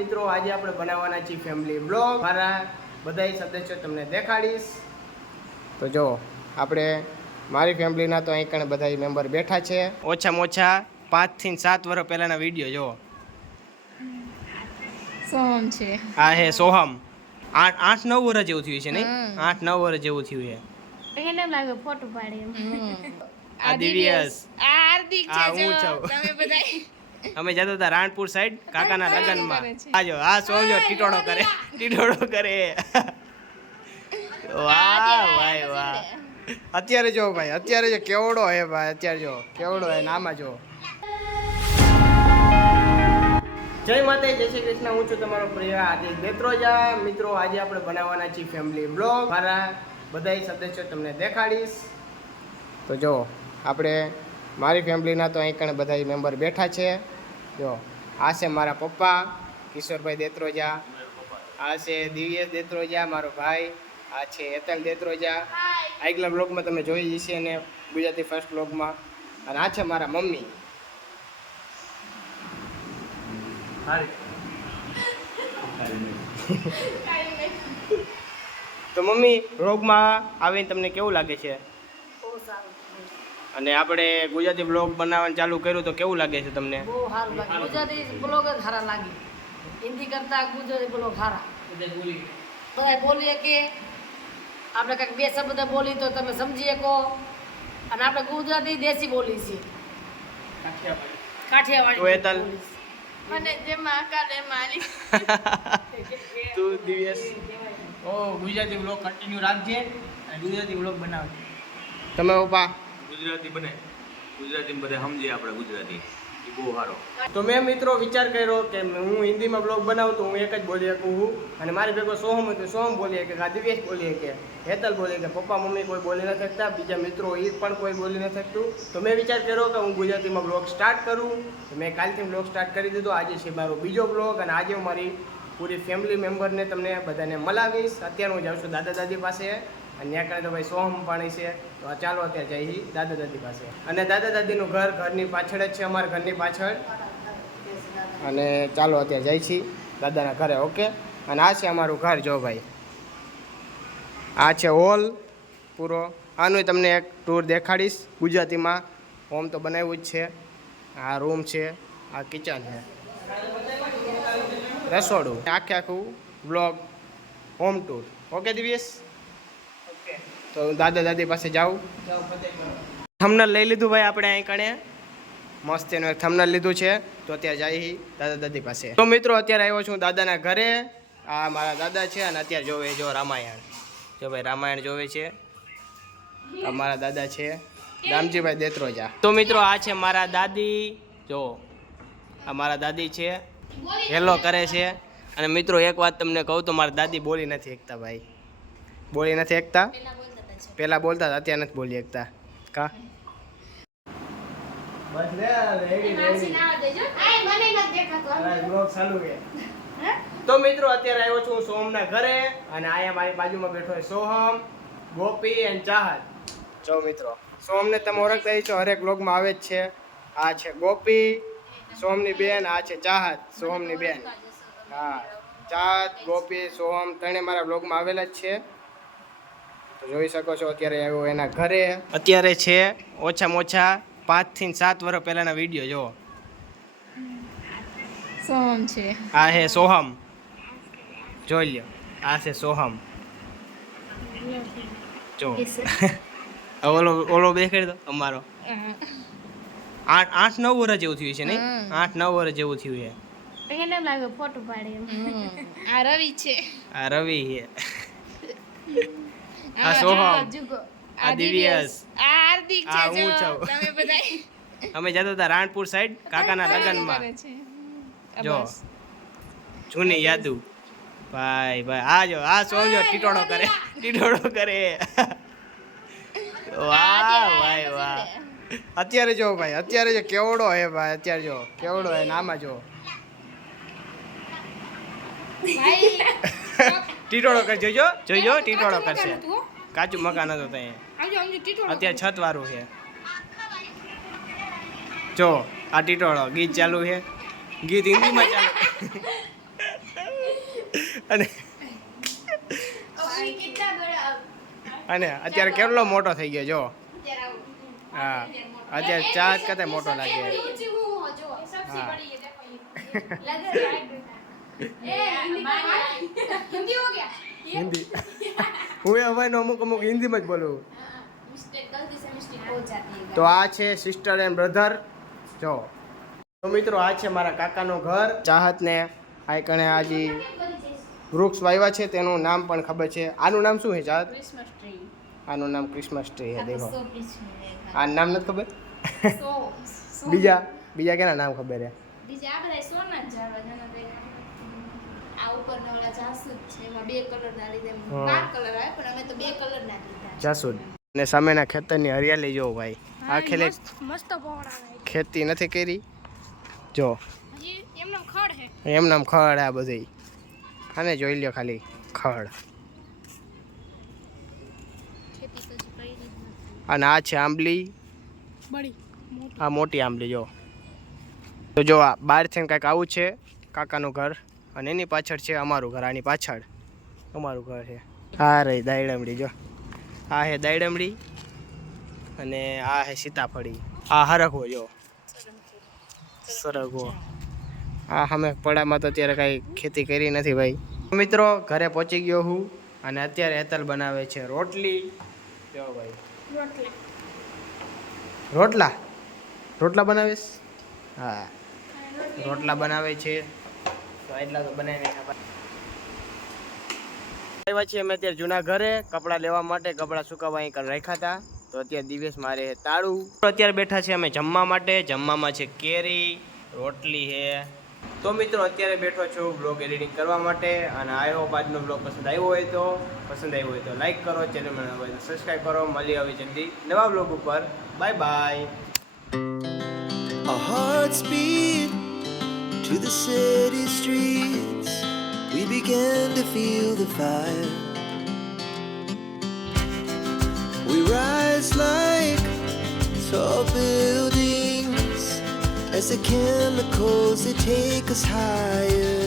મિત્રો, આજે આપણે બનાવવાના છીએ ફેમિલી બ્લોગ. મારા બધાય સદસ્યો તમને દેખાડીશ. તો જો આપણે મારી ફેમિલીના તો અહીં કણે બધા મેમ્બર બેઠા છે. ઓછામાં ઓછા 5 થી 7 વર્ષ પહેલાના વિડીયો જો. સોહમ છે આ હે સોહમ. 8-9 વર્ષ જેવું થયું છે નહીં? 8-9 વર્ષ જેવું થયું છે. એને લાગે ફોટો પાડી આ દિવ્યસ, આ હાર્દિક છે આ હું છું. તમે બધાય અમે જતા હતા રાણપુર સાઈડ કાકાના લગ્નમાં. આજો આ સોજો ટીટોડો કરે. વાહ ભાઈ વાહ. અત્યારે જો ભાઈ, અત્યારે જો કેવડો હે ભાઈ, અત્યારે જો કેવડો હે નામાં જો. જય માતા, જય શ્રી કૃષ્ણ. હું છું તમારો પ્રિય આદિ દેત્રોજા. મિત્રો, આજે આપણે બનાવવાના છીએ ફેમિલી બ્લોગ. મારા બધાય સદસ્યો તમને દેખાડીશ. તો જો આપણે મારી ફેમિલીના તો અહીં કણે બધા મેમ્બર બેઠા છે. જો આ છે મારા પપ્પા કિશોરભાઈ દેત્રોજા, આ છે દિવ્યેશ દેત્રોજા મારો ભાઈ, આ છે હેતલ દેત્રોજા. આગલા બ્લોગમાં તમે જોઈ જશે અને ગુજરાતી ફર્સ્ટ બ્લોગમાં. અને આ છે મારા મમ્મી. તો મમ્મી, બ્લોગમાં આવીને તમને કેવું લાગે છે? અને આપણે ગુજરાતી બ્લોગ બનાવવાનું ચાલુ કર્યું તો કેવું લાગે છે તમને? બહુ સારું લાગે. ગુજરાતી બ્લોગ જ સારા લાગે. હિન્દી કરતા ગુજરાતી બ્લોગ સારા. બધા બોલીએ કે આપણે કંઈક બે શબ્દ બોલી તો તમે સમજી શકો. અને આપણે ગુજરાતી દેશી બોલી છીએ, કાઠિયાવાડી બોલી છીએ. મને જેમાં કાલે મારી તું દિવ્યેશ ગુજરાતી બ્લોગ કન્ટિન્યુ રાખજે અને ગુજરાતી બ્લોગ બનાવજે. તમે પપ્પા ગુજરાતી બને, ગુજરાતીમાં બધા સમજીએ આપણે ગુજરાતી, એ બહુ સારો. તો મેં મિત્રો વિચાર કર્યો કે હું હિન્દીમાં બ્લોગ બનાવું તો હું એક જ બોલી શકું હું, અને મારી ભેગો સોહમ હતું, સોહમ બોલીએ કે દિવ્યેશ બોલીએ કે હેતલ બોલીએ કે પપ્પા મમ્મી કોઈ બોલી ન શકતા, બીજા મિત્રો એ પણ કોઈ બોલી ન શકતું. તો મેં વિચાર કર્યો કે હું ગુજરાતીમાં બ્લોગ સ્ટાર્ટ કરું. તો મેં કાલથી બ્લોગ સ્ટાર્ટ કરી દીધો. આજે છે મારો બીજો બ્લોગ અને આજે હું મારી પૂરી ફેમિલી મેમ્બરને તમને બધાને મળાવીશ. અત્યારે હું જાઉં છું દાદા દાદી પાસે અને ત્યાં કાંઈ તો ભાઈ સોહમ પાણી છે. તો ચાલો અત્યારે જઈએ દાદા દાદી પાસે. અને દાદા દાદીનું ઘરની પાછળ જ છે, અમારા ઘરની પાછળ. અને ચાલો અત્યારે જઈએ છીએ દાદાના ઘરે. ઓકે. અને આ છે અમારું ઘર જો ભાઈ, આ છે હોલ પૂરો. આનું તમને એક ટૂર દેખાડીશ ગુજરાતીમાં. હોમ તો બનાવ્યું જ છે. આ રૂમ છે, આ કિચન છે, રસોડું, આખું blog home tour. Okay Divyesh? તો હું દાદા દાદી પાસે જાઉં. થંબનેલ લઈ લીધું ભાઈ આપણે અહીં કણે. મસ્ત એનું એક થંબનેલ લીધું છે. તો અત્યારે જઈએ દાદા દાદી પાસે. તો મિત્રો, અત્યારે આવ્યો છું દાદાના ઘરે. આ મારા દાદા છે અને અત્યારે જોવે જો રામાયણ. જો ભાઈ રામાયણ જોવે છે. આ મારા દાદા છે રામજીભાઈ દેત્રોજા. તો મિત્રો, આ છે મારા દાદી. જો આ મારા દાદી છે, હેલો કરે છે. અને મિત્રો એક વાત તમને કહું તો મારા દાદી બોલી નથી શકતા ભાઈ. બોલી નથી શકતા. પહેલાં બોલતા હતા, અત્યારે નથી બોલી શકતા. કા બસ લે રેડી બ્લોગ ચાલુ છે. તો મિત્રો, અત્યારે આવ્યો છું સોહમના ઘરે અને અહીંયા મારી બાજુમાં બેઠો છે સોહમ, ગોપી અને ચાહત. જો મિત્રો, સોહમને તમે ઓળખતા છો, હરેક બ્લોગમાં આવે જ છે. આ છે ગોપી, સોહમની બેન. આ છે ચાહત, સોહમની બેન. હા, ચાહત, ગોપી, સોહમ ત્રણે મારા બ્લોગમાં આવેલા જ છે. તો જોઈ શકો છો અત્યારે આવ્યો એના ઘરે. અત્યારે છે ઓછામાં ઓછા 5 થી 7 વર્ષ પહેલાના વિડીયો જો. સોહમ છે આ હે સોહમ. જોઈ લ્યો, આ છે સોહમ. જો ઓલો દેખાડી દો અમારો. 8-9 વર્ષ જેવું થયું છે નહીં? 8-9 વર્ષ જેવું થયું છે. એને લાગે ફોટો પાડી આ રવિ છે, આ રવિ છે, આ સોહમ, આ દિવ્યેશ, આ હાર્દિક છે આ હું છું. તમે બધાય અમે જતા હતા રાણપુર સાઈડ કાકાના લગ્નમાં. જો જૂની યાદો ભાઈ ભાઈ. આ જો આ સોજો ટીટોડો કરે. વાહ ભાઈ વાહ. અત્યારે જો ભાઈ, અત્યારે જો કેવડો હે ભાઈ, અત્યારે જો કેવડો હે નામાં જો. ટીટોડો કરે. જોઈજો ટીટોડો કરશે. કાચું મકાન હતું ત્યાં, અત્યારે છત વાળું છે. જો આ ટીટોળો ગીત ચાલુ છે, ગીત હિન્દીમાં ચાલુ. અને અને અત્યારે કેટલો મોટો થઈ ગયો જો. હા અત્યારે ચા કરતા મોટો લાગે. હિન્દી હું હવે અમુક હિન્દીમાં જ બોલું. તો આ છે સિસ્ટર એન્ડ બ્રધર. જો તો મિત્રો આ છે મારા કાકાનું ઘર. ચાહતને આ કણે આજી વૃક્ષ વાવ્યા છે તેનું નામ પણ ખબર છે. આનું નામ શું છે ચાહત? આનું નામ ક્રિસમસ ટ્રી છે. દેખો આ નામ નથી ખબર. બીજા કેના નામ ખબર છે? બીજા આ બધા સોના જ ઝાડવા આ ઉપર ઓલા જાસૂદ છે એમાં 2 કલરના લીધે 12 કલર આવે પણ અમે તો 2 કલરના લીધા. જાસૂદ ને સામેના ખેતરની હરિયાળી જો ભાઈ. આ ખેલે મસ્ત પવન આવે. ખેતી નથી કરી જો હજી એમનો ખડ હે. એમનામ ખડ આ બધી. આને જોઈ લ્યો ખાલી ખડ. ખેતી તો કરી નથી. અને આ છે આંબલી. બડી આ મોટી આંબલી જો. તો જો આ બહારથી કંઈક આવું છે કાકાનું ઘર અને એની પાછળ છે અમારું ઘર. આની પાછળ અમારું ઘર છે. આ રહી દાયડમડી જો. આ હે દાયડમડી અને આ હે સીતાફળી. આ હરગવો જો સરગવો. આ અમે પડામાં તો અત્યારે કાંઈ ખેતી કરી નથી ભાઈ. મિત્રો ઘરે પહોંચી ગયો હું અને અત્યારે હેતલ બનાવે છે રોટલી. જો ભાઈ રોટલા બનાવીશ. હા રોટલા બનાવે છે તો એટલા તો બનાવીને આવ્યા છીએ અમે અત્યારે જૂના ઘરે કપડાં લેવા માટે. કપડાં સુકાવા અહીં રાખ્યા હતા તો અત્યારે દિવસ મારે તાળું. અત્યારે બેઠા છે અમે જમવા માટે. જમવામાં છે કેરી, રોટલી છે. તો મિત્રો અત્યારે બેઠો છું બ્લોગ એડિટિંગ કરવા માટે અને આઈ હોપ આજનો બ્લોગ પસંદ આવ્યો હોય તો લાઈક કરો, ચેનલમાં નવા હોય તો સબસ્ક્રાઈબ કરો. મળી આવી જલ્દી નવા બ્લોગ ઉપર. Bye bye. Our hearts beat to the city streets. We began to feel the fire. We rise like tall buildings as the chemicals they take us higher.